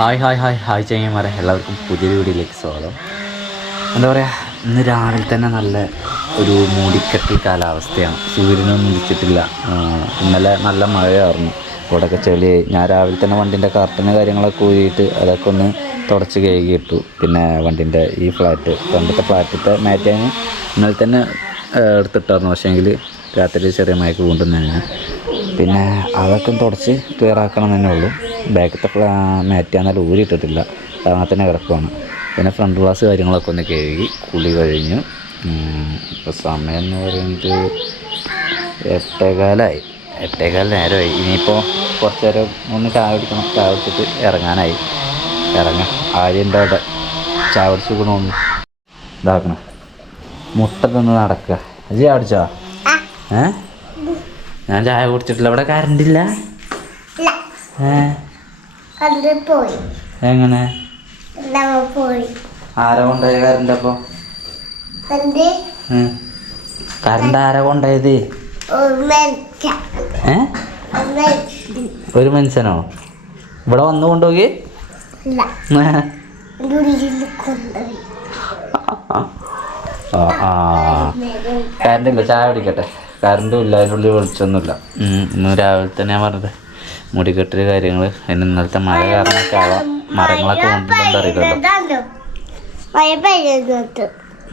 Hi hi hi hi ചങ്ങന്മാരെ എല്ലാവർക്കും പുതിയൊരു വീഡിയോയിലേക്ക് സ്വാഗതം. എന്താ പറയുക ഇന്ന് രാവിലെ തന്നെ നല്ല ഒരു മൂടിക്കെട്ടി കാലാവസ്ഥയാണ്. സൂര്യനൊന്നും ഉദിച്ചിട്ടില്ല. ഇന്നലെ നല്ല മഴയായിരുന്നു. ഇവിടെയൊക്കെ ചെളി ഞാൻ രാവിലെ തന്നെ വണ്ടിന്റെ കർട്ടന് കാര്യങ്ങളൊക്കെ ഊരിയിട്ട് അതൊക്കെ ഒന്ന് തുടച്ച് കഴുകി ഇട്ടു. പിന്നെ വണ്ടിന്റെ ഈ ഫ്ലാറ്റ് പണ്ടത്തെ ഫ്ലാറ്റത്തെ മാറ്റാൻ ഇന്നലെ തന്നെ എടുത്തിട്ടായിരുന്നു. പക്ഷേങ്കിൽ രാത്രി ചെറിയ മയക്ക് കൊണ്ടുവന്നു പിന്നെ അതൊക്കെ തുടച്ച് ക്ലിയർ ആക്കണം തന്നെ ഉള്ളൂ. ബാക്കത്തെ മാറ്റ് എന്നാലും ഊരിയിട്ടിട്ടില്ല കാരണം തന്നെ കിടക്കുവാണ്. പിന്നെ ഫ്രണ്ട് ഗ്ലാസ് കാര്യങ്ങളൊക്കെ ഒന്ന് കഴുകി കുളി കഴിഞ്ഞു. ഇപ്പോൾ സമയം എന്ന് പറയുന്നത് എട്ടേകാലായി. എട്ടേകാൽ നേരമായി. ഇനിയിപ്പോൾ കുറച്ച് നേരം ഒന്ന് ചായ കുടിക്കണം. ചായ കുടിച്ചിട്ട് ഇറങ്ങാനായി. ഇറങ്ങാം. ആര്യന്റെ അവിടെ? ചായ കുടിച്ചിക്കണമെന്ന് ഇതാക്കണം. മുട്ട തിന്ന് നടക്കുക. അജി അടിച്ചോ ഏ? ഞാൻ ചായ കുടിച്ചിട്ടില്ല. ഇവിടെ കറണ്ടില്ല ഏ? പോയി. എങ്ങനെ? പോയി. ആരാ കൊണ്ടുപോയ കറണ്ട് അപ്പൊ? കറണ്ട് ആരാ കൊണ്ടുപോയത്? ഒരു മനുഷ്യനോ? ഇവിടെ വന്നു കൊണ്ടുപോയി? കറണ്ട് ഇല്ല ചായ കുടിക്കട്ടെ. കറണ്ടും ഇല്ല അതിനുള്ളിൽ വെളിച്ചൊന്നുമില്ല ഇന്ന് രാവിലെ തന്നെ ഞാൻ പറഞ്ഞത്. മുടിക്കെട്ടൽ കാര്യങ്ങൾ അതിന് ഇന്നലത്തെ മഴ കാരണമൊക്കെ ആവാം മരങ്ങളൊക്കെ കൊണ്ടുകൊണ്ട് അറിയില്ലല്ലോ.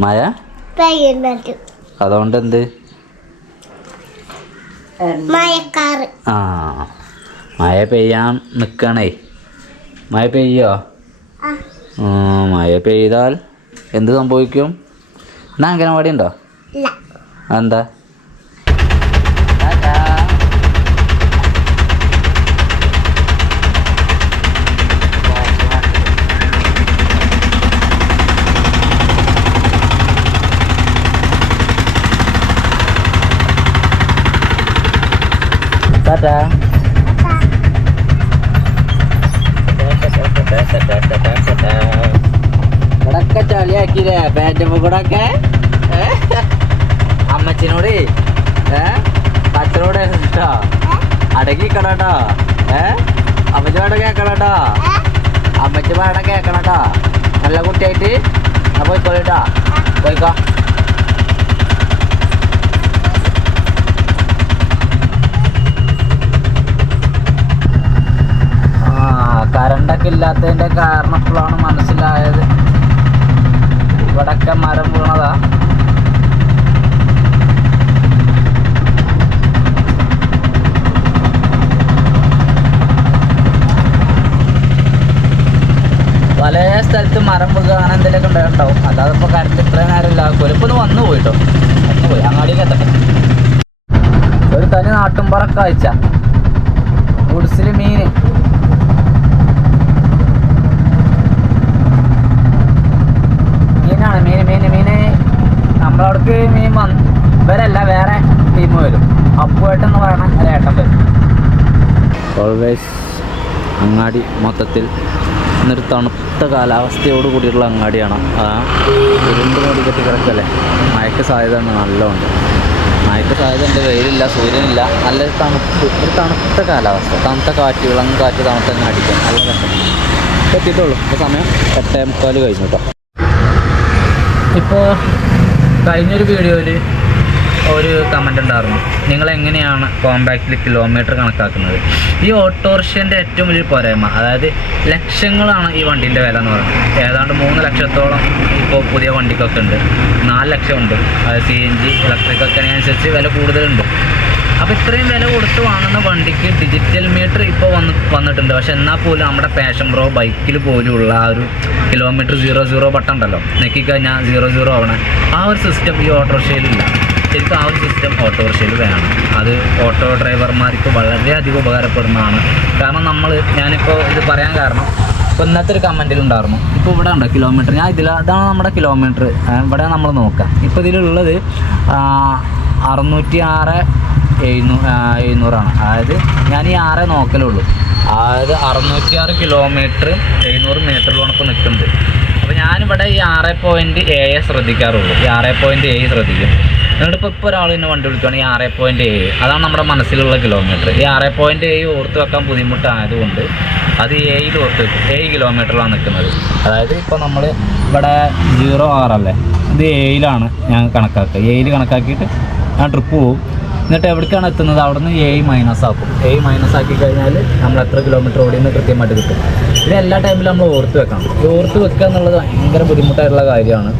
മഴ? അതുകൊണ്ട് എന്ത് ആ മഴ പെയ്യാൻ നിൽക്കണേ മഴ പെയ്യോ? മഴ പെയ്താൽ എന്ത് സംഭവിക്കും? എന്നാ അംഗനവാടി ഉണ്ടോ? എന്താ ടാറ്റാ ഇവിടൊക്കെ ചളിയാക്കിയില്ലേ പാന്റുമ്പോ കൂടെ ഒക്കെ അമ്മച്ചിനോട് ഏ അച്ഛനോട് കേട്ടോ അടങ്ങി കേട്ടോ ഏ അമ്മച്ചി വേണ്ട കേക്കണം കേട്ടോ അമ്മച്ചി വേണ്ട കേക്കണം കേട്ടോ നല്ല കുട്ടിയായിട്ട് ആ പോയിക്കോളിട്ടോ പോയിക്കോ ആ കറണ്ടൊക്കെ ഇല്ലാത്തതിന്റെ കാരണം ഇപ്പോഴാണ് മനസ്സിലായത്. ഇവിടൊക്കെ മരം വീണതാ. പല സ്ഥലത്ത് മരം അങ്ങനെ എന്തെങ്കിലുമൊക്കെ ഉണ്ടായിട്ടുണ്ടാവും. അല്ലാതെ ഇപ്പോൾ കരണ്ട് ഇത്രയും നേരം ഇല്ല. കൊലുപ്പൊന്ന് വന്നു പോയിട്ടോ. വന്നു പോയി. അങ്ങാടിക്ക് എത്തട്ടെ. ഒരു തനി നാട്ടുംപറ കാഴ്ച ഗുഡ്സിൽ മീൻ മീനാണ് മീൻ മീൻ മീന് നമ്മളവിടേക്ക് മീൻ വന്ന് ഇവരല്ല വേറെ ടീം വരും. അപ്പുവേട്ടെന്ന് പറയണ ഏട്ടൻ വരും. ഓൾവേസ് അങ്ങാടി മൊത്തത്തിൽ ഇന്നൊരു തണുത്ത കാലാവസ്ഥയോട് കൂടിയിട്ടുള്ള അങ്ങാടിയാണ്. ആ ഇരുണ്ട് മൂടി കെട്ടി കിടക്കല്ലേ? മയക്ക സാധ്യത ഉണ്ട് നല്ലോണ്ട്. മയക്ക സാധ്യത ഉണ്ട് വെയിലില്ല സൂര്യനില്ല. നല്ലൊരു തണുപ്പ് ഒരു തണുത്ത കാലാവസ്ഥ. തണുത്ത കാറ്റ് ഇളം കാറ്റ് തണുത്ത തന്നെ അടിക്കാം നല്ല രസം. എത്തിയിട്ടുള്ളൂ. ഇപ്പോൾ സമയം എട്ടേ മുക്കാൽ കഴിഞ്ഞു കേട്ടോ. ഇപ്പോൾ കഴിഞ്ഞൊരു വീഡിയോയിൽ ഒരു കമന്റ് ഉണ്ടായിരുന്നു. നിങ്ങൾ എങ്ങനെയാണ് കോമ്പാക്റ്റിൽ കിലോമീറ്റർ കണക്കാക്കുന്നത്? ഈ ഓട്ടോറിക്ഷന്റെ ഏറ്റവും വലിയ പോരായ്മ അതായത് ലക്ഷങ്ങളാണ് ഈ വണ്ടീന്റെ വില എന്ന് പറയുന്നത്. ഏതാണ്ട് മൂന്ന് ലക്ഷത്തോളം ഇപ്പോൾ പുതിയ വണ്ടിക്കൊക്കെ ഉണ്ട്. നാല് ലക്ഷം ഉണ്ട്. അതായത് സി എൻ ജി ഇലക്ട്രിക് ഒക്കെ വില കൂടുതലുണ്ട്. അപ്പോൾ ഇത്രയും വില കൊടുത്ത് വാങ്ങുന്ന വണ്ടിക്ക് ഡിജിറ്റൽ മീറ്റർ ഇപ്പോൾ വന്ന് വന്നിട്ടുണ്ട്. പക്ഷെ എന്നാൽ പോലും നമ്മുടെ പാഷൻ പ്രോ ബൈക്കിൽ പോലുള്ള ആ ഒരു കിലോമീറ്റർ സീറോ സീറോ ബട്ടൺ ഉണ്ടല്ലോ. നെക്കിക്കഴിഞ്ഞാൽ സീറോ സീറോ ആവണേ. ആ ഒരു സിസ്റ്റം ഈ ഓട്ടോറിക്ഷയിലില്ല ശരിക്കും ആ ഒരു സിസ്റ്റം ഓട്ടോറിക്ഷയിൽ വേണം. അത് ഓട്ടോ ഡ്രൈവർമാർക്ക് വളരെയധികം ഉപകാരപ്പെടുന്നതാണ്. കാരണം നമ്മൾ ഞാനിപ്പോൾ ഇത് പറയാൻ കാരണം ഇപ്പോൾ ഇന്നത്തെ ഒരു കമന്റിൽ ഉണ്ടായിരുന്നു. ഇപ്പോൾ ഇവിടെ ഉണ്ടോ കിലോമീറ്റർ ഞാൻ ഇതിൽ അതാണ് നമ്മുടെ കിലോമീറ്റർ ഇവിടെ നമ്മൾ നോക്കാം. ഇപ്പോൾ ഇതിലുള്ളത് അറുന്നൂറ്റി ആറ് എഴുന്നൂ ആ, എഴുന്നൂറാണ്. അതായത് ഞാൻ ഈ ആറേ നോക്കലുള്ളൂ. അതായത് അറുന്നൂറ്റി ആറ് കിലോമീറ്റർ എഴുന്നൂറ് മീറ്ററിലാണ് ഇപ്പോൾ നിൽക്കുന്നത് അപ്പോൾ ഞാനിവിടെ ഈ ആറ് പോയിന്റ് ഏഴ് ശ്രദ്ധിക്കാറുള്ളൂ. ഈ ആറ് പോയിന്റ് ഏഴ് ശ്രദ്ധിക്കും. എന്നിട്ട് ഇപ്പോൾ ഒരാൾ എന്നെ വണ്ടി വിളിക്കുകയാണ് ഈ ആറ് പോയിന്റ് ഏഴ് അതാണ് നമ്മുടെ മനസ്സിലുള്ള കിലോമീറ്റർ ഈ ആറ് പോയിന്റ് ഏഴ് ഓർത്ത് വെക്കാൻ ബുദ്ധിമുട്ടായതുകൊണ്ട് അത് ഏഴിൽ ഓർത്ത് ഏഴ് കിലോമീറ്ററിലാണ് നിൽക്കുന്നത്. അതായത് ഇപ്പോൾ നമ്മൾ ഇവിടെ സീറോ ആറല്ലേ? ഇത് ഏഴിലാണ് ഞാൻ കണക്കാക്കുക. ഏഴിൽ കണക്കാക്കിയിട്ട് ഞാൻ ട്രിപ്പ് പോകും എന്നിട്ട് എവിടേക്കാണ് എത്തുന്നത്? അവിടെ നിന്ന് എ മൈനസ് ആക്കും. എ മൈനസ് ആക്കി കഴിഞ്ഞാൽ നമ്മൾ എത്ര കിലോമീറ്റർ ഓടി നിന്ന് കൃത്യമായിട്ട് കിട്ടും. ഇത് എല്ലാ ടൈമിലും നമ്മൾ ഓർത്ത് വെക്കണം. ഈ ഓർത്ത് വെക്കുക എന്നുള്ളത് ഭയങ്കര ബുദ്ധിമുട്ടായിട്ടുള്ള കാര്യമാണ്.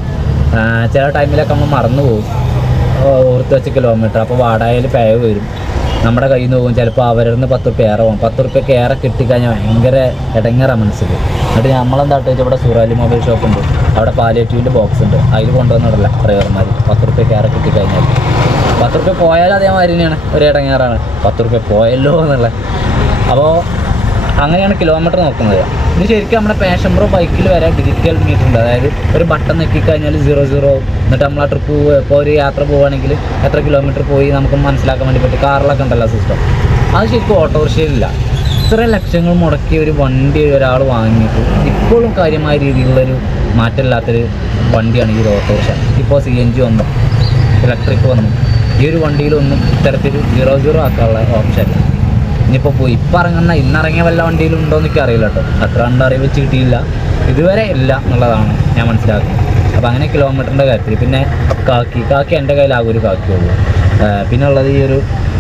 ചില ടൈമിലൊക്കെ നമ്മൾ മറന്നു പോകും. ഓർത്ത് വെച്ച കിലോമീറ്റർ അപ്പോൾ വാടായാൽ പേ വരും. നമ്മുടെ കയ്യിൽ നിന്ന് പോകും. ചിലപ്പോൾ അവരിൽ നിന്ന് പത്ത് റുപ്യ ഏറെ പോകും പത്ത് റുപ്യക്ക് ഏറെ കിട്ടിക്കഴിഞ്ഞാൽ ഭയങ്കര ഇടങ്ങേറ മനസ്സിൽ. എന്നിട്ട് നമ്മളെന്താ വെച്ചാൽ ഇവിടെ സൂറാലി മൊബൈൽ ഷോപ്പ് ഉണ്ട്. അവിടെ പാലിയേറ്റീവിന്റെ ബോക്സ് ഉണ്ട്. അതിൽ കൊണ്ടുവന്നിടല്ല ഡ്രൈവർമാർ പത്ത് റുപ്യക്ക് ഏറെ കിട്ടിക്കഴിഞ്ഞാൽ പത്ത് റുപ്യ പോയാലും അതേമാതിരി തന്നെയാണ്. ഒരു ഇടങ്ങേറാണ്. പത്ത് റുപ്യ പോയല്ലോ എന്നുള്ളത്. അപ്പോൾ അങ്ങനെയാണ് കിലോമീറ്റർ നോക്കുന്നത്. ഇത് ശരിക്കും നമ്മുടെ പാഷൻ പ്രോ ബൈക്കിൽ വരെ ഡിജിറ്റൽ മീറ്റർ ഉണ്ട് അതായത് ഒരു ബട്ടൺ നെക്കിക്കഴിഞ്ഞാൽ സീറോ സീറോ എന്നിട്ട് നമ്മൾ ആ ട്രിപ്പ് ഇപ്പോൾ ഒരു യാത്ര പോവുകയാണെങ്കിൽ എത്ര കിലോമീറ്റർ പോയി നമുക്ക് മനസ്സിലാക്കാൻ വേണ്ടി പറ്റും. കാറിലൊക്കെ ഉണ്ടല്ലോ സിസ്റ്റം അത് ശരിക്കും ഓട്ടോറിക്ഷയിലില്ല ഇത്ര ലക്ഷങ്ങൾ മുടക്കി ഒരു വണ്ടി ഒരാൾ വാങ്ങിയിട്ട് ഇപ്പോഴും കാര്യമായ രീതിയിലുള്ളൊരു മാറ്റമില്ലാത്തൊരു വണ്ടിയാണ് ഈ ഓട്ടോറിക്ഷ ഇപ്പോൾ സി എൻ ജി വന്നു. ഇലക്ട്രിക് വന്നു. ഈ ഒരു വണ്ടിയിലൊന്നും ഇത്തരത്തിൽ സീറോ സീറോ ആക്കാനുള്ള ഓപ്ഷൻ ഇല്ല. ഇനിയിപ്പോൾ പോയി ഇപ്പം ഇറങ്ങുന്ന ഇന്നിറങ്ങിയ വല്ല വണ്ടിയിലും ഉണ്ടോ എന്നൊക്കെ അറിയില്ല കേട്ടോ അത്ര കണ്ട് അറിവ് കിട്ടിയില്ല ഇതുവരെ ഇല്ല എന്നുള്ളതാണ് ഞാൻ മനസ്സിലാക്കുന്നത്. അപ്പോൾ അങ്ങനെ കിലോമീറ്ററിന്റെ കാര്യത്തിൽ പിന്നെ കാക്കി കാക്കി എന്റെ കയ്യിലാകും ഒരു കാക്കി ഉള്ളൂ. പിന്നെ ഉള്ളത് ഈ ഒരു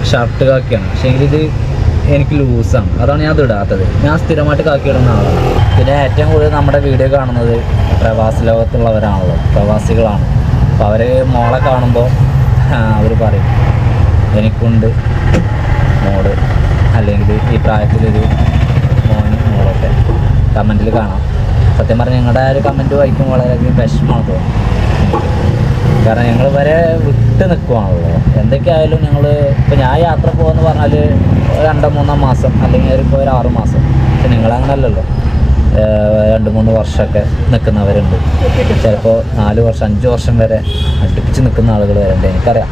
ഷർട്ട് കാക്കിയാണ്. പക്ഷേ ഇത് എനിക്ക് ലൂസാണ് അതാണ് ഞാൻ ഇടാത്തത് ഞാൻ സ്ഥിരമായിട്ട് കാക്കി ഇടുന്ന ആളാണ്. പിന്നെ ഏറ്റവും കൂടുതൽ നമ്മുടെ വീഡിയോ കാണുന്നത് പ്രവാസി ലോകത്തുള്ളവരാണല്ലോ. പ്രവാസികളാണ്. അപ്പോൾ അവർ മോളെ കാണുമ്പോൾ അവർ പറയും. എനിക്കുണ്ട് മോൾ. അല്ലെങ്കിൽ ഈ പ്രായത്തിലൊരു മോന് മോളൊക്കെ. കമന്റിൽ കാണാം. സത്യം പറഞ്ഞാൽ ഞങ്ങളുടെ ആ ഒരു കമന്റ് വായിക്കുമ്പോൾ വളരെയധികം വിഷമമാണ് തോന്നുന്നത്. കാരണം ഞങ്ങൾ വരെ വിട്ട് നിൽക്കുവാണല്ലോ എന്തൊക്കെയായാലും ഞങ്ങൾ ഇപ്പോൾ ഞാൻ യാത്ര പോകുമെന്ന് പറഞ്ഞാൽ രണ്ടോ മൂന്നോ മാസം അല്ലെങ്കിൽ ഒരു ഇപ്പോൾ ഒരു ആറ് മാസം. പക്ഷെ നിങ്ങളങ്ങനല്ലല്ലോ. രണ്ട് മൂന്ന് വർഷമൊക്കെ നിൽക്കുന്നവരുണ്ട്. ചിലപ്പോൾ നാല് വർഷം അഞ്ച് വർഷം വരെ അടുപ്പിച്ച് നിൽക്കുന്ന ആളുകൾ വരെ എനിക്കറിയാം.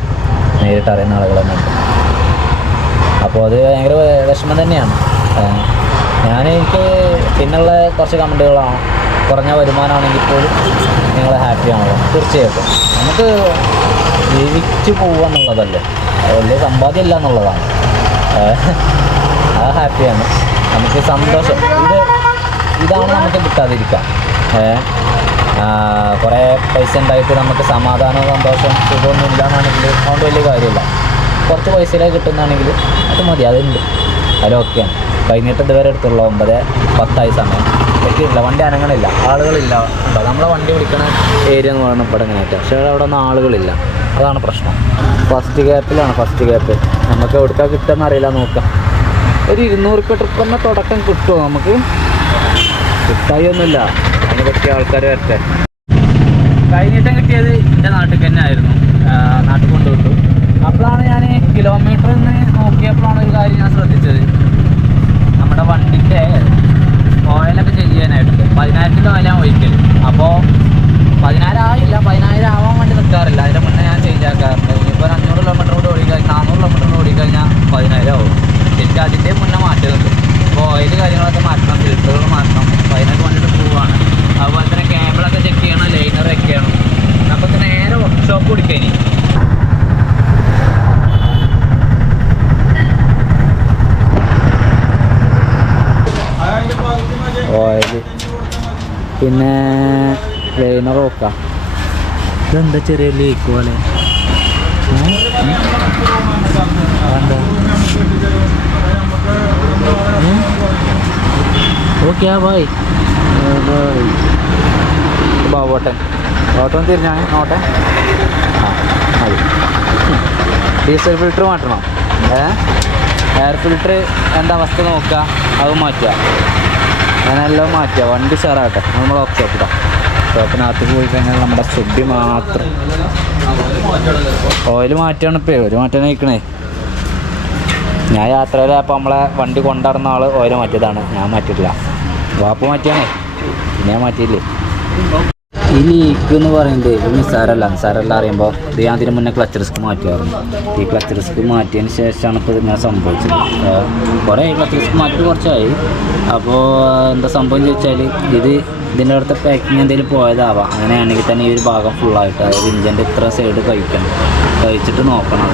നേരിട്ട് അറിയുന്ന ആളുകളൊന്നും ഉണ്ട് അപ്പോൾ അത് ഭയങ്കര വിഷമം തന്നെയാണ്. ഞാൻ എനിക്ക് പിന്നുള്ള കുറച്ച് കമന്റുകളാണ്. കുറഞ്ഞ വരുമാനമാണെങ്കിൽ പോലും നിങ്ങൾ ഹാപ്പിയാണല്ലോ തീർച്ചയായിട്ടും. നമുക്ക് ജീവിച്ചു പോകുക എന്നുള്ളതല്ലേ വലിയ സമ്പാദ്യം ഇല്ല എന്നുള്ളതാണ്. ആ ഹാപ്പിയാണ് നമുക്ക് സന്തോഷം. ഇത് ഇതാണ് നമുക്ക് കിട്ടാതിരിക്കുക. കുറേ പൈസ ഉണ്ടായിട്ട് നമുക്ക് സമാധാനവും സന്തോഷം സുഖമൊന്നും ഇല്ലാന്നാണെങ്കിൽ അതുകൊണ്ട് വലിയ കാര്യമില്ല. കുറച്ച് പൈസയിലേക്ക് കിട്ടുന്നതാണെങ്കിൽ അത് മതി അതുണ്ട്. അതിലൊക്കെയാണ് കഴിഞ്ഞിട്ട് ഇതുവരെ എടുത്തുള്ളൂ ഒമ്പത് പത്തായി സമയം. പറ്റിയിട്ടില്ല വണ്ടി അനങ്ങണില്ല. ആളുകളില്ല. ഉണ്ടോ? നമ്മളെ വണ്ടി വിളിക്കണ ഏരിയ എന്ന് പറയുന്നത് ഇവിടെ പക്ഷേ അവിടെ ഒന്നും ആളുകളില്ല. അതാണ് പ്രശ്നം. ഫസ്റ്റ് ഗ്യാപ്പിലാണ് ഫസ്റ്റ് ഗ്യാപ്പ് നമുക്ക് എവിടേക്കാണ് കിട്ടുമെന്ന് അറിയില്ല നോക്കാം. ഒരു ഇരുന്നൂറ് രൂപ ട്രിപ്പ് തന്നെ തുടക്കം കിട്ടുമോ നമുക്ക്? കിട്ടായി ഒന്നുമില്ല അതിനെ പറ്റിയ ആൾക്കാർ വരട്ടെ. കഴിഞ്ഞിട്ടും കിട്ടിയത് എന്റെ നാട്ടിൽ തന്നെ ആയിരുന്നു. നാട്ടിൽ കൊണ്ടുവിട്ടു. അപ്പോഴാണ് ഞാൻ കിലോമീറ്റർ നോക്കിയപ്പോഴാണ് ഒരു കാര്യം ഞാൻ ശ്രദ്ധിച്ചത്. നമ്മുടെ വണ്ടിന്റെ ഓയിലൊക്കെ ചെയ്യാനായിട്ട് പതിനായിരത്തിന്റെ ഓയിലാണ് ഒഴിക്കൽ അപ്പോൾ പതിനായിരം ആയില്ല പതിനായിരം ആവാൻ വേണ്ടി നിൽക്കാറില്ല. അതിന്റെ മുന്നേ ഞാൻ ചേഞ്ച് ആക്കാറുണ്ട്. ഇനിയിപ്പോൾ ഒരു അഞ്ഞൂറ് കിലോമീറ്റർ കൂടി ഓടിക്കഴിഞ്ഞാൽ നാനൂറ് കിലോമീറ്റർ കൂടി ഓടിക്കഴിഞ്ഞാൽ പതിനായിരം ആവും. ശരിക്കും അതിന്റെ മുന്നേ മാറ്റുന്നുണ്ട് അപ്പോൾ ഓയിൽ കാര്യങ്ങളൊക്കെ മാറ്റണം ഫിൽറ്ററുകൾ മാറ്റണം അപ്പോൾ അതിനൊക്കെ വേണ്ടിയിട്ട് പോവുകയാണ് അതുപോലെ തന്നെ ക്യാബിളൊക്കെ ചെക്ക് ചെയ്യണം ലൈനർ ചെക്ക് ചെയ്യണം. നമുക്ക് നേരെ വർക്ക്ഷോപ്പ് കൊടുക്കുക ഇനി ഓയിൽ പിന്നെ ലൈനർ നോക്കാം. ഇതെന്താ ചെറിയ ലീക്ക് പോലെ? ഓക്കെ ആ ബായ് ബാബോട്ടൻ ഓട്ടോ തിരിഞ്ഞാണ് നോട്ടെ ആ മതി. ഡീസൽ ഫിൽറ്റർ മാറ്റണം? ഏ? എയർ ഫിൽറ്റർ എന്താ അവസ്ഥ നോക്കുക. അത് മാറ്റുക. അങ്ങനെല്ലാം മാറ്റുക. വണ്ടി സാറാകട്ടെ നമ്മൾ ഷോപ്പ് ഇടാം. ഷോപ്പിനകത്ത് പോയി കഴിഞ്ഞാൽ നമ്മുടെ ഫുഡ് മാത്രം. ഓയിൽ മാറ്റാണ് ഇപ്പോൾ ഒരു മാറ്റാണ് നിൽക്കണേ. ഞാൻ യാത്രയിലായപ്പോൾ നമ്മളെ വണ്ടി കൊണ്ടുവരുന്ന ആൾ ഓയിൽ മാറ്റിയതാണ്. ഞാൻ മാറ്റിയിട്ടില്ല. വാപ്പ് മാറ്റിയാണേ. പിന്നെ മാറ്റിയില്ലേ? ഈ ലീക്ക് എന്ന് പറയുന്നത് സാരല്ല. സാരല്ല അറിയുമ്പോൾ ഇത് ഞാൻ അതിന് മുന്നേ ക്ലച്ച് റിസ്ക് മാറ്റിയായിരുന്നു. ഈ ക്ലച്ച് റിസ്ക് മാറ്റിയതിന് ശേഷമാണ് ഇപ്പോൾ ഇങ്ങനെ സംഭവിച്ചത്. കുറേ ക്ലച്ച് റിസ്ക് മാറ്റി കുറച്ചായി. അപ്പോൾ എന്താ സംഭവം ചോദിച്ചാൽ ഇത് ഇതിന്റെ അടുത്ത പാക്കിങ് എന്തെങ്കിലും പോയതാവാം. അങ്ങനെയാണെങ്കിൽ തന്നെ ഈ ഒരു ഭാഗം ഫുള്ളായിട്ട് അതായത് ഇഞ്ചിന്റെ ഇത്ര സൈഡ് കഴിക്കണം. കഴിച്ചിട്ട് നോക്കണം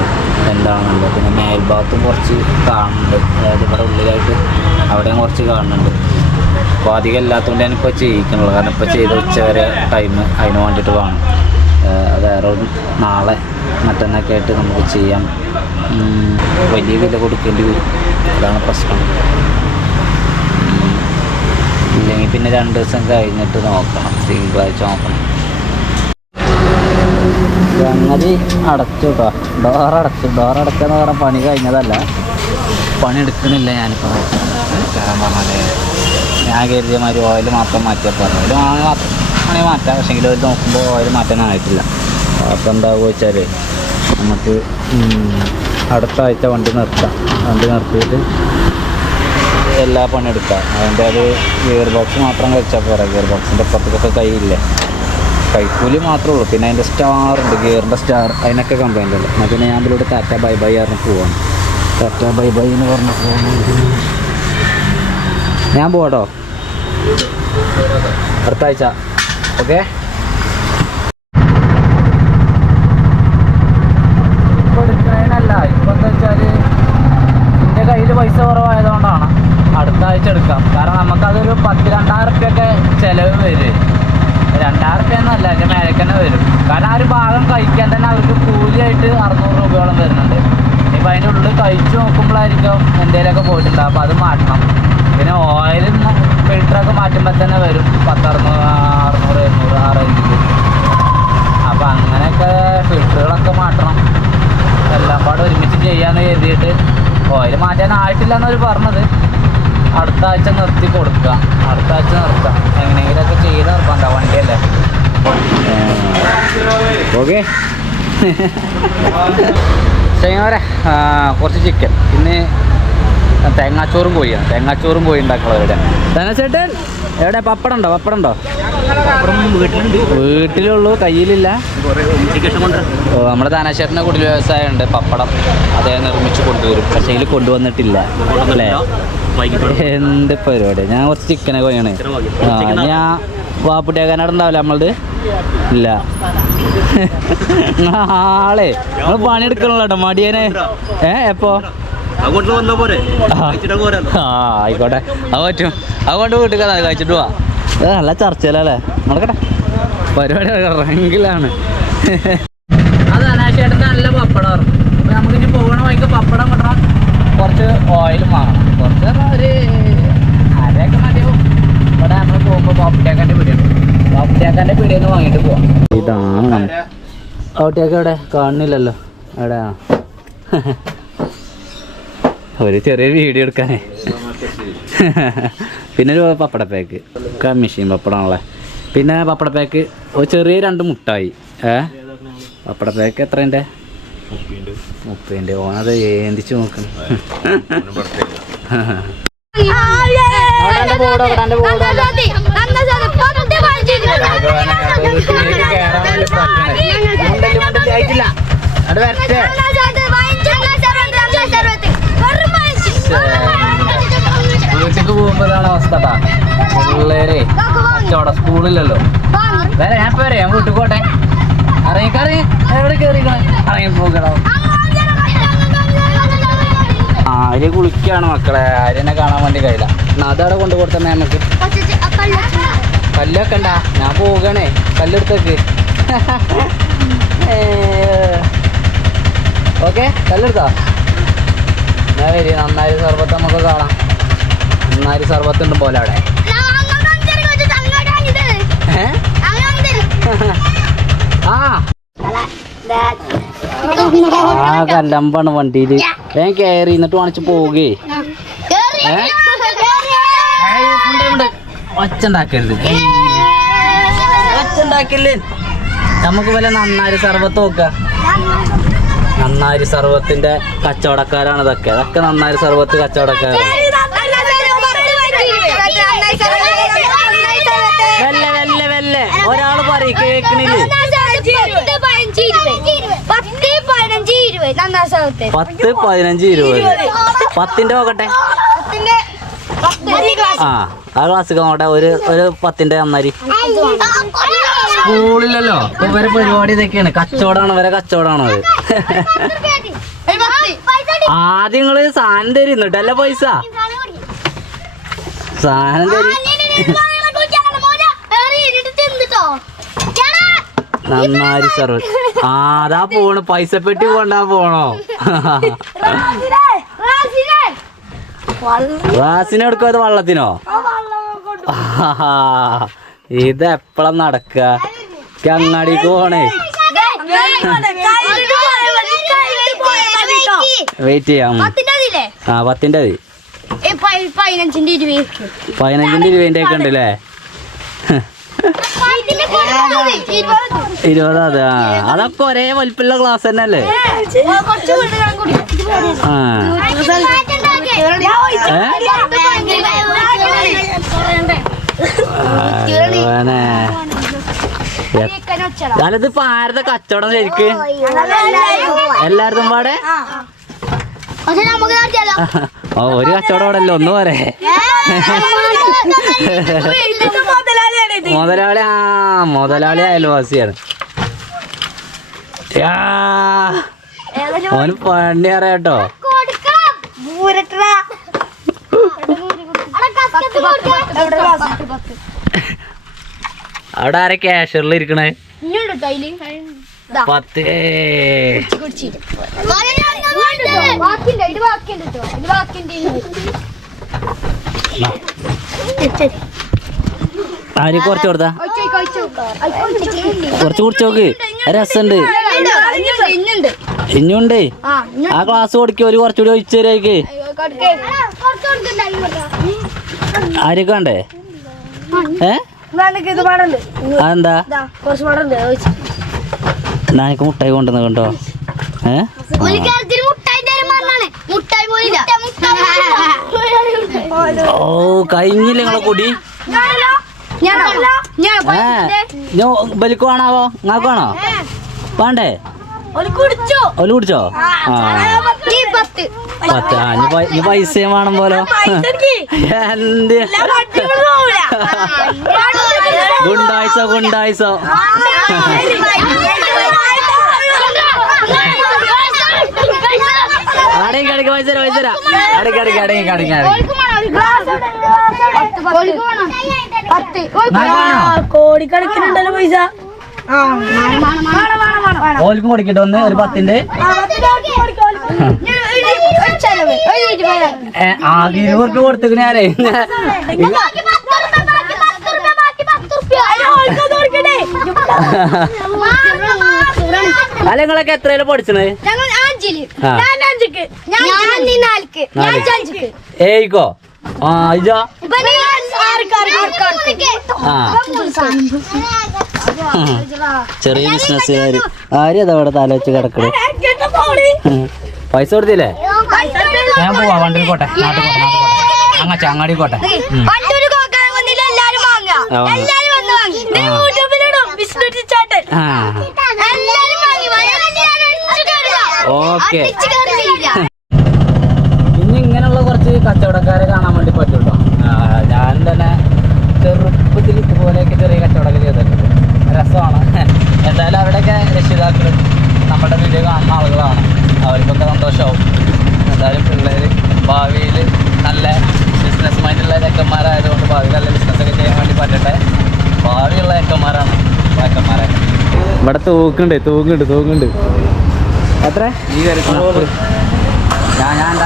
എന്താണല്ലോ പിന്നെ മേൽഭാഗത്തും കുറച്ച് കാണുന്നുണ്ട്. അതായത് ഇവിടെ ഉള്ളിലായിട്ട് അവിടെയും കുറച്ച് കാണുന്നുണ്ട്. അപ്പോൾ അധികം ഇല്ലാത്തതുകൊണ്ട് ഞാൻ ഇപ്പോൾ ചെയ്യിക്കണുള്ളൂ. കാരണം ഇപ്പോൾ ചെയ്ത് ഉച്ച വരെ ടൈം അതിന് വേണ്ടിയിട്ട് വേണം. വേറെ ഒരു നാളെ മറ്റന്നൊക്കെ ആയിട്ട് നമുക്ക് ചെയ്യാം. വലിയ വില കൊടുക്കേണ്ടി വരും. അതാണ് പ്രശ്നം. ഇല്ലെങ്കിൽ പിന്നെ രണ്ട് ദിവസം കഴിഞ്ഞിട്ട് നോക്കണം. തിങ്കളാഴ്ച നോക്കണം. സംഗതി അടച്ചു കേട്ടോ ഡോർ അടച്ചു. ഡോർ അടക്കാന്ന് പറഞ്ഞാൽ പണി കഴിഞ്ഞതല്ല. പണി എടുക്കണില്ല ഞാനിപ്പോൾ പറഞ്ഞാൽ ഞാൻ കരുതിയ മാതിരി ഓയിൽ മാത്രം മാറ്റിയാൽ ഓയിൽ ഓയിൽ മാത്രം പണി മാറ്റാം. പക്ഷേങ്കിൽ ഓയിൽ നോക്കുമ്പോൾ ഓയിൽ മാറ്റാനായിട്ടില്ല അപ്പോൾ എന്താകുക വെച്ചാൽ നമുക്ക് അടുത്ത ആഴ്ച വണ്ടി നിർത്താം. വണ്ടി നിർത്തിയിട്ട് എല്ലാ പണി എടുക്കാം. അതിന്റെ അത് ഗിയർ ബോക്സ് മാത്രം കഴിച്ചാൽ പോരാ. ഗിയർ ബോക്സിന്റെ പുറത്തൊക്കെ കൈയില്ലേ കൈക്കൂലി മാത്രമേ ഉള്ളൂ. പിന്നെ അതിന്റെ സ്റ്റാർ ഉണ്ട്. ഗിയറിന്റെ സ്റ്റാർ അതിനൊക്കെ കംപ്ലൈന്റ് ഉണ്ട്. എന്നാൽ പിന്നെ ഞാൻ ഇതിലൂടെ ടാറ്റ ബൈ ബൈ പറഞ്ഞ് പോവാണ്. ടാറ്റ ബൈ ബൈ എന്ന് പറഞ്ഞ് പോവാണ്. ഞാൻ പോകട്ടോ അടുത്ത ഓക്കേ ഓക്കെ ഇപ്പോൾ എടുക്കുന്നതിനല്ല ഇപ്പോൾ എന്താ വെച്ചാൽ എന്റെ കയ്യിൽ പൈസ കുറവായതുകൊണ്ടാണ് അടുത്ത ആഴ്ച എടുക്കാം കാരണം നമുക്കതൊരു പത്ത് രണ്ടായിരം റുപ്യൊക്കെ ചിലവ് വരും രണ്ടായിരം റുപ്യ എന്നല്ല എന്റെ മേലേക്ക് തന്നെ വരും കാരണം ആ ഒരു ഭാഗം കഴിക്കാൻ തന്നെ അവർക്ക് കൂലിയായിട്ട് അറുന്നൂറ് രൂപയോളം വരുന്നുണ്ട് ഇപ്പം അതിന്റെ ഉള്ളിൽ കഴിച്ചു നോക്കുമ്പോഴായിരിക്കും എന്തെങ്കിലുമൊക്കെ പോയിട്ടുണ്ട് അപ്പോൾ അത് മാറ്റണം പിന്നെ ഓയിൽ മാറ്റുമ്പോൾ തന്നെ വരും. പത്ത് അറുന്നൂറ് അറുന്നൂറ് എണ്ണൂറ് ആ റേഞ്ചിൽ അപ്പം അങ്ങനെയൊക്കെ ഫിൽറ്ററുകളൊക്കെ മാറ്റണം. എല്ലാം പാടെ ഒരുമിച്ച് ചെയ്യാന്ന് കരുതിയിട്ട്. ഓയിൽ മാറ്റാൻ ആയിട്ടില്ല എന്നവർ പറഞ്ഞത്. അടുത്ത ആഴ്ച നിർത്തി കൊടുക്കുക അടുത്ത ആഴ്ച നിർത്താം. എങ്ങനെയെങ്കിലുമൊക്കെ ചെയ്ത് നിർത്താം വണ്ടിയല്ലേ? ഓക്കെ. ചെയ്യാറേ കുറച്ച് ചിക്കൻ ഇന്ന് തേങ്ങാച്ചോറും കോഴിയാണ് തേങ്ങാച്ചോറും കോഴി ഉണ്ടാക്കുള്ളവരുടെ എവിടെ ചേട്ടൻ എവിടെ? പപ്പടം ഉണ്ടോ? പപ്പടം ഉണ്ടോ? വീട്ടിലുള്ളൂ കയ്യിലില്ല. ഓ നമ്മുടെ താനാശേട്ടന്റെ കുടിൽ വ്യവസായം ഉണ്ട് പപ്പടം അദ്ദേഹം നിർമ്മിച്ച് കൊണ്ടുവരും. പക്ഷേ ഇതിൽ കൊണ്ടുവന്നിട്ടില്ല. അല്ലേ? എന്ത് പരിപാടി? ഞാൻ കുറച്ച് ചിക്കനൊക്കെ വാങ്ങണേ ആ ഞാൻ വാപ്പുട്ടിയാക്കാനാടുണ്ടാവില്ല നമ്മളത് ഇല്ല. ആളെ നമ്മൾ പണിയെടുക്കണല്ലോ കേട്ടോ മടിയനെ. ഏ എപ്പോ? ആയിക്കോട്ടെ. അത് പറ്റും. അതുകൊണ്ട് വീട്ടിൽ കഥ കഴിച്ചിട്ട് പോവാ. നല്ല ചർച്ചയിലല്ലേ നടക്കട്ടെ. പരിപാടി റെങ്കിലാണ്. അത് നല്ല പപ്പടം അപ്പോൾ നമുക്ക് ഇനി പോകണ വഴിക്ക് പപ്പടം കിട്ടണം കുറച്ച് ഓയിലും വാങ്ങണം കുറച്ച് ഒരു അരയൊക്കെ മതിയാവും. ഇവിടെ നമ്മൾ പോകുമ്പോൾ പാപ്പുട്ടിയാക്കാന്റെ പീടിയുണ്ട് പാപ്പുട്ടിയാക്കാന്റെ പീടിയിൽ നിന്ന് വാങ്ങിയിട്ട് പോവാം. ഇതാണ്. ഓട്ടിയൊക്കെ എവിടെ കാണുന്നില്ലല്ലോ. എവിടെയാ? ഒരു ചെറിയ വീഡിയോ എടുക്കാനേ. പിന്നെ ഒരു പപ്പട പാക്ക് ഒക്കെ മെഷീൻ പപ്പടമാണല്ലേ പിന്നെ പപ്പട പാക്ക് ഒരു ചെറിയ രണ്ട് മുട്ടായി. ഏ? പപ്പട പാക്ക് എത്രയുണ്ട്? മുപ്പതിന്റെ. ഓനത് ഏന്തിച്ച് നോക്കണം എന്റെ എന്റെ അവിടെ വരട്ടെ. വീട്ടിലേക്ക് പോകുമ്പോഴാണ് അവസ്ഥ. പിള്ളേരെ കച്ചവടം സ്കൂളില്ലല്ലോ. വേറെ ഞാൻ പോരെ ഞാൻ വീട്ടിൽ പോട്ടെ. അറിയിക്കറി എവിടെ കയറിക്കണം അറിയാൻ പോകണം ആര്യ കുളിക്കാണ് മക്കളെ. ആര്യനെ കാണാൻ വേണ്ടി കഴിയില്ല. അതവിടെ കൊണ്ടു കൊടുത്തന്നെ നമുക്ക്. കല്ലൊക്കെ ഞാൻ പോകണേ കല്ലെടുത്തേക്ക്. ഓക്കെ കല്ലെടുത്തോ? ഞാൻ വരി? നന്നായി സർബത്ത് നമുക്ക് കാണാം. നന്നായി സർബത്ത് ഉണ്ട് പോലെ അവിടെ? ആ. ആ കല്ലമ്പാണ് വണ്ടിയിൽ ഞാൻ കയറി എന്നിട്ട് വാണിച്ച് പോകേ. ഒച്ച ഉണ്ടാക്കരുത് ഒച്ച ഉണ്ടാക്കില്ലേ നമുക്ക് വല്ല നന്നായി സർബത്ത് നോക്കാം. നന്നാരി സർവത്തിന്റെ കച്ചവടക്കാരാണ് ഇതൊക്കെ. അതൊക്കെ നന്നാരി സർവത്ത് കച്ചവടക്കാരാണ് വെല്ല വെല്ല വെല്ല. ഒരാൾ പറയും കേക്കണില്ലേ പത്ത് പതിനഞ്ച് ഇരുപത്. പത്തിന്റെ നോക്കട്ടെ ആ ആ ക്ലാസ് നോട്ടെ ഒരു ഒരു പത്തിന്റെ നന്നാരി. സ്കൂളിലല്ലോ. ഇവരെ പരിപാടി ഇതൊക്കെയാണ്. കച്ചവടമാണ് ഇവരെ കച്ചവടമാണ് അത്. ആദ്യം നിങ്ങൾ സാധനം തരും എന്നിട്ടല്ല പൈസ സാധനം തരും നന്നായി സാർ ആ അതാ പോണു പൈസ പെട്ടി കൊണ്ടാ പോണോ വാസിനെ എടുക്കോ അത് വള്ളത്തിനോ. ഇത് എപ്പളാ നടക്കുക അങ്ങാടിക്ക് പോണേ വെയിറ്റ് ചെയ്യാം. ആ പത്തിന്റെ മതി പതിനഞ്ചിന്റെ ഇരുപത് പതിനഞ്ചിന്റെ ഇരുപതിന്റെ ഒക്കെ ഉണ്ടല്ലേ ഇരുപതാത് ആ. അതൊക്കെ ഒരേ വലിപ്പമുള്ള ക്ലാസ് തന്നെ അല്ലേ. ആ. ഞാനിത് ഇപ്പൊ ആരുടെ കച്ചവടം ശരിക്ക്? എല്ലായിടത്തും പാടെ? ഓ ഒരു കച്ചവടം അവിടെ അല്ലേ ഒന്ന് പോരെ മുതലാളി ആ മുതലാളി അയൽവാസിയാണ്. വാസിയാണ് ഓന് പണി അറിയാട്ടോ. അവിടെ ആരെ ക്യാഷറിൽ ഇരിക്കണേ? പത്ത്. ബാക്കിണ്ട് ഇത് ബാക്കിണ്ട് കേട്ടോ ഇത് ബാക്കിണ്ട് ആര് കുറച്ച് കൊടുത്താ? കുറച്ച് കുറിച്ച് നോക്ക്. രസമുണ്ട് ഇന്നുണ്ട് ഇനിയുണ്ട്. ആ ക്ലാസ് കൊടുക്കുക ഒരു കുറച്ചുകൂടി ഒഴിച്ചു തരായിക്ക്. ആരൊക്കെ വേണ്ടേ? ഏ? അതെന്താ? മുട്ടായി കൊണ്ടുവന്ന് കണ്ടോ? ഏ ഒരു കാര്യത്തിൽ മുട്ടായി തരും പറഞ്ഞാണ് മുട്ടായി പോയില്ല ഓ കഴിഞ്ഞില്ല നിങ്ങളെ കൂടി ബലിക്ക് വേണാവോ നിങ്ങൾക്ക് വേണോ വേണ്ടേ കുടിച്ചോ പത്ത് ആ ഇനി പൈസ വേണം പോലോ എന്ത് ഗുണ്ടായിസോ ഗുണ്ടായിസോ അടങ്ങി കടക്ക് പൈസ പൈസ തരാം അടങ്ങി കടക്ക് അടങ്ങി കടങ്ങി അടങ്ങി കോടിക്കണക്കിനുണ്ടല്ലോ പൈസ. ഓൽക്കും കൊടുക്കട്ടെ ഒന്ന് ഒരു പത്തിന്റെ ആകെ ഇരുപത് റുപ്യ കൊടുത്തിക്കണേ ആരേ? അല്ല നിങ്ങളൊക്കെ എത്രയിലും പഠിച്ചത് ആർക്ക് ആ ചെറിയ ബിസിനസ്സുകാര്. ആരും അതാ ഇവിടെ തല കിടക്കണ? കിടക്കണേ പൈസ കൊടുത്തില്ലേ? ഞാൻ പോവാ വണ്ടിയിൽ പോട്ടെ. നാട്ടിൽ പോട്ടെ നാട്ടിൽ പോട്ടെ. അങ്ങച്ച അങ്ങാടി പോട്ടെ. ഉം. തൂക്കുണ്ട് തൂക്കുണ്ട് തൂക്കുണ്ട്. എത്ര? ഈ ഞാൻ ഞാൻ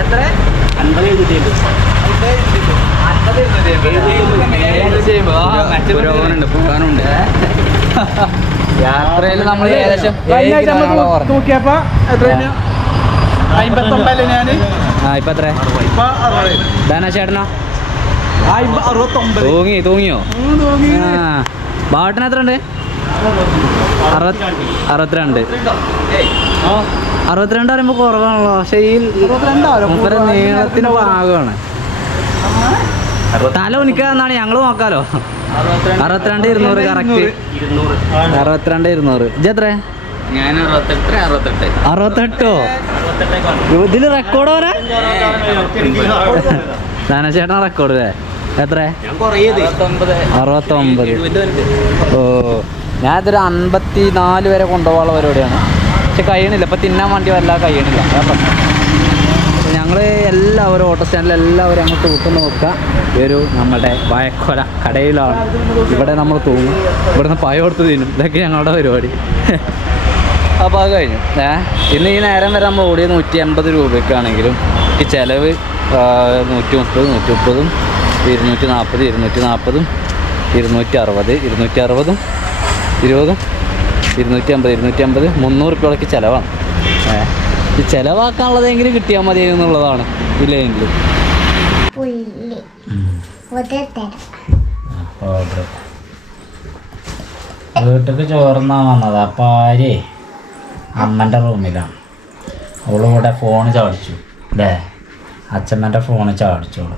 എത്ര? പുരോഗമനമുണ്ട് പുകാനുണ്ട് യാത്രയിൽ നമ്മൾ ഏകദേശം എത്രയാണ് അമ്പത്തൊമ്പതിൽ ഞാൻ? ആ ഇപ്പൊ എത്ര ഇപ്പൊ ധന ചേട്ടനോ അമ്പ- അറുപത്തൊമ്പത്. തൂങ്ങി തൂങ്ങിയോ? ആ ബാവട്ടിന് എത്ര ഉണ്ട് അറുപത്തി അറുപത്തിരണ്ട് അറുപത്തിരണ്ട് പറയുമ്പോ കുറവാണല്ലോ. പക്ഷെ ഈ അറുപത്തിരണ്ടാവോ? നീളത്തിന്റെ നീളത്തിന് ഭാഗമാണ്. തല ഉനിക്കാന്നാണ് ഞങ്ങൾ നോക്കാലോ. അറുപത്തിരണ്ട് ഇരുന്നൂറ് കറക്റ്റ്. അറുപത്തിരണ്ട് ഇരുന്നൂറ്. ഇജെത്ര ഞാൻ അറുപത്തെട്ട്. അറുപത്തെട്ട്? അറുപത്തെട്ടോ ഇതിൽ റെക്കോർഡ് ധനശേട്ടൻ റെക്കോർഡ് അല്ലേ എത്ര? അറുപത്തൊമ്പത്. ഓ ഞാൻ ഇതൊരു അൻപത്തി നാല് വരെ കൊണ്ടുപോകാനുള്ള പരിപാടിയാണ്. പക്ഷെ കഴിയണില്ല. ഇപ്പം തിന്നാൻ വേണ്ടി വല്ല കഴിയണില്ല. ഞങ്ങൾ ഞങ്ങൾ എല്ലാവരും ഓട്ടോ സ്റ്റാൻഡിൽ എല്ലാവരും അങ്ങ് തൂക്കം നോക്കുക. ഒരു നമ്മുടെ വയക്കൊല കടയിലാണ്. ഇവിടെ നമ്മൾ തൂങ്ങും. ഇവിടുന്ന് പയ കൊടുത്ത് തിന്നും. ഇതൊക്കെ ഞങ്ങളുടെ പരിപാടി. അപ്പോൾ അത് കഴിഞ്ഞു ഏ? ഇന്ന് ഈ നേരം വരെ നമ്മൾ ഓടിയത് നൂറ്റി എൺപത് രൂപയ്ക്കാണെങ്കിലും ഈ ചിലവ് നൂറ്റി മുപ്പത് നൂറ്റി മുപ്പതും ഇരുന്നൂറ്റി നാൽപ്പത് ഇരുന്നൂറ്റി നാൽപ്പതും ഇരുന്നൂറ്റി അറുപത് ഇരുന്നൂറ്റി അറുപതും ഇരുപതും ഇരുന്നൂറ്റി അമ്പത് ഇരുന്നൂറ്റി അമ്പത് മുന്നൂറ് രൂപയ്ക്ക് ചിലവാണ്. ഏ? ഈ ചിലവാക്കാനുള്ളതെങ്കിലും കിട്ടിയാൽ മതി എന്നുള്ളതാണ് ഇല്ലെങ്കിൽ ചോർന്നാ വന്നത് അപ്പം ആരേ അമ്മന്റെ റൂമിലാണ്. അവളിവിടെ ഫോൺ ചാടിച്ചു. അല്ലേ അച്ഛമ്മന്റെ ഫോൺ ചാടിച്ചോളൂ.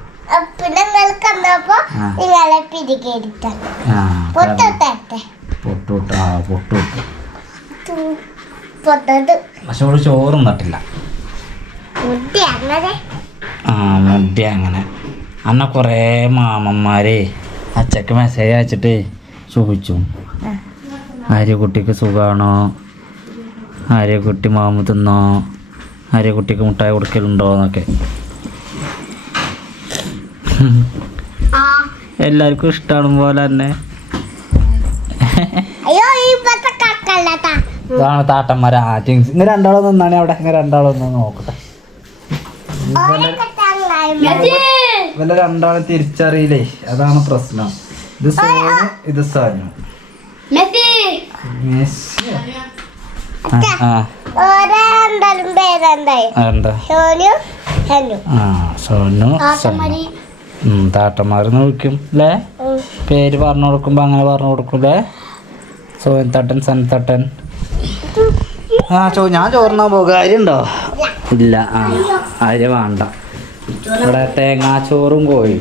പൊട്ടുവിട്ട് ആ. പൊട്ടുവിട്ടു പക്ഷെ അവൾ ചോറ് നിന്നിട്ടില്ല ആ മുടി അങ്ങനെ. അന്ന കുറേ മാമന്മാരെ അച്ഛക്ക് മെസ്സേജ് അയച്ചിട്ട് ചോദിച്ചു ആര്യക്കുട്ടിക്ക് സുഖമാണോ ആര്യക്കുട്ടി മാമ തിന്നോ? ആര്യക്കുട്ടിക്ക് മുട്ടായി കൊടുക്കലുണ്ടോ എന്നൊക്കെ. എല്ലാവർക്കും ഇഷ്ടമാണ് പോലെ തന്നെ. ഇതാണ് താട്ടന്മാരെ ആദ്യം. ഇങ്ങനെ രണ്ടാളും നിന്നാണ് അവിടെ. ഇങ്ങനെ രണ്ടാളും ഒന്ന് നോക്കട്ടെ. ഇവരെ രണ്ടാളെ തിരിച്ചറിയില്ലേ? അതാണ് പ്രശ്നം. ഇത് സോനു ഇത് സോനു. മെസ്സി. സോനു താട്ടന്മാരെന്ന് വിളിക്കും അല്ലേ പേര് പറഞ്ഞു കൊടുക്കുമ്പോ അങ്ങനെ പറഞ്ഞു കൊടുക്കൂലേ സോൻ തട്ടൻ സൻ തട്ടൻ. ആ ചോ ഞാൻ ചോറിനാ പോകാരുണ്ടോ ഇല്ല ആ അരി വേണ്ട. ഇവിടെ തേങ്ങാച്ചോറും കോഴി.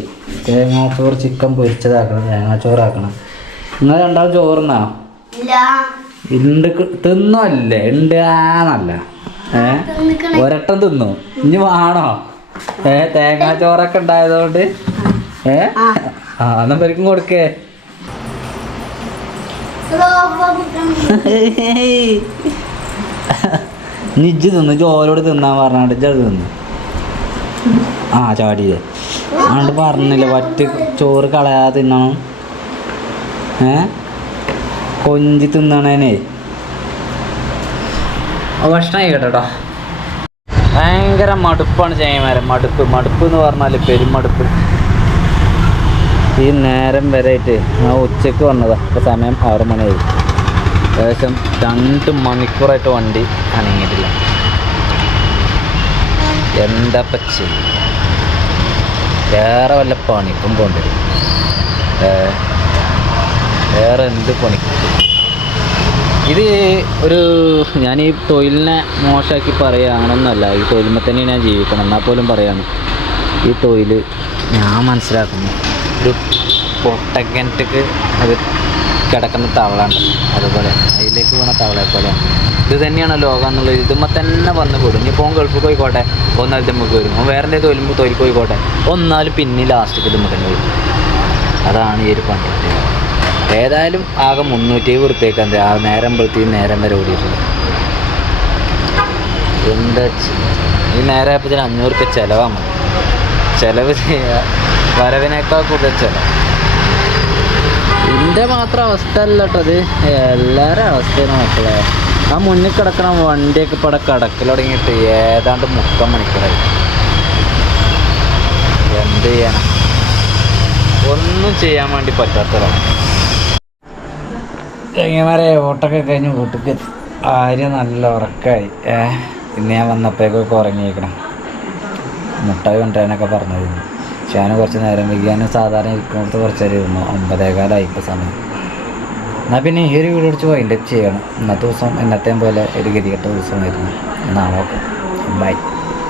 തേങ്ങാച്ചോറ് ചിക്കൻ പൊരിച്ചതാക്കണം തേങ്ങാച്ചോറാക്കണം. നിങ്ങൾ രണ്ടാളും ചോറുന്നാ ഉണ്ട് തിന്നല്ലേ ഉണ്ട് ആന്നല്ല ഏ? ഒരട്ടം തിന്നു. ഇനി വേണോ? ഏ തേങ്ങാച്ചോറൊക്കെ ഉണ്ടായതുകൊണ്ട് ഏ? ആ. എന്നാ പരിക്കും കൊടുക്കേ. നിജ് തിന്നു. ജോലോട് തിന്നാൻ പറഞ്ഞാണ്ട് അത് തിന്നു. ആ ചാടിയില്ലേ ആണ്ട് പറഞ്ഞില്ല പറ്റ് ചോറ് കളയാതെ തിന്നണം. ഏ? കൊഞ്ചി തിന്നണേനെ ഭക്ഷണം കേട്ടോ ഭയങ്കര മടുപ്പാണ് ചെയ്യുമാരം മടുപ്പ്. മടുപ്പ് എന്ന് പറഞ്ഞാൽ പെരുമടുപ്പ്. ഈ നേരം വരെ ആയിട്ട് ഞാൻ ഉച്ചയ്ക്ക് വന്നതാ. ഇപ്പോൾ സമയം ആറ് മണിയായി. ഏകദേശം രണ്ട് മണിക്കൂറായിട്ട് വണ്ടി അനങ്ങിയിട്ടില്ല. എന്താ പച്ച വേറെ വല്ല പണിക്കും വരും. വേറെ എന്ത് പണി? ഇത് ഒരു ഞാൻ ഈ തൊഴിലിനെ മോശമാക്കി പറയുകയാണെന്നല്ല ഈ തൊഴിലുമ്പോൾ തന്നെ ഞാൻ ജീവിക്കണം എന്നാൽ പോലും പറയാണ്. ഈ തൊഴിൽ ഞാൻ മനസ്സിലാക്കുന്നു. ഒരു പൊട്ടക്കിണറ്റക്ക് അത് കിടക്കുന്ന തവളാണ്. അതുപോലെ അതിലേക്ക് വീണ തവളെ പോലെ ഇത് തന്നെയാണ് ലോകം എന്നുള്ളത്. ഇതുമ്പോൾ തന്നെ വന്ന് പോയിടും ഇനി പോകും ഗൾഫ് പോയിക്കോട്ടെ ഒന്നാലും നമുക്ക് വരും. വേറെ എന്തെങ്കിലും തൊഴിലുമ്പോൾ തൊഴിൽ പോയിക്കോട്ടെ ഒന്നാലും പിന്നെ ലാസ്റ്റ് ഇത് നമുക്ക് തന്നെ വരും. അതാണ് ഈ ഒരു പണി ഏതായാലും ആകെ മുന്നൂറ്റി എഴുപത് റുപ്യക്ക് എന്താ? ആ നേരം വെളുത്തി നേരം വരെ ഓടിയിട്ടുണ്ട് എന്താ ഈ നേരം ആയപ്പോഴത്തേന് അഞ്ഞൂറ് ഉറുപ്പ്യ ചിലവാണ്. ചിലവ് വരവിനേക്കാൾ കൂടുതൽ ചിലവ്. എന്റെ മാത്രം അവസ്ഥ അല്ല കേട്ടോ അത് എല്ലാവരും അവസ്ഥയാണ് മക്കളെ. ആ മുന്നിൽ കിടക്കണ വണ്ടിയൊക്കെ ഇപ്പോൾ കിടക്കൽ തുടങ്ങിയിട്ട് ഏതാണ്ട് മുക്കാൽ മണിക്കൂറായി. എന്ത് ചെയ്യണം? ഒന്നും ചെയ്യാൻ വേണ്ടി പറ്റാത്തതാണ് ചങ്ങന്മാരെ ഓട്ടൊക്കെ കഴിഞ്ഞ് വീട്ടിക്ക് ആര്യ നല്ല ഉറക്കായി. ഏ ഇന്ന് ഞാൻ വന്നപ്പോഴേക്കൊക്കെ ഉറങ്ങിയേക്കണം. മുട്ടായി കൊണ്ടുവരാനൊക്കെ പറഞ്ഞിരുന്നു. ഞാൻ കുറച്ച് നേരം വൈകിയാനും സാധാരണ ഇരിക്കുന്നിടത്ത് കുറച്ച് നേരം ഇരുന്നു. ഒമ്പതേകാലായി ഇപ്പോൾ സമയം. എന്നാൽ പിന്നെ ഈ ഒരു വീട് പിടിച്ച് വൈൻഡപ്പ് ചെയ്യണം. ഇന്നത്തെ ദിവസം എന്നത്തെയും പോലെ ഒരു ഗതികെട്ട ദിവസമായിരുന്നു. നാളെ ബൈ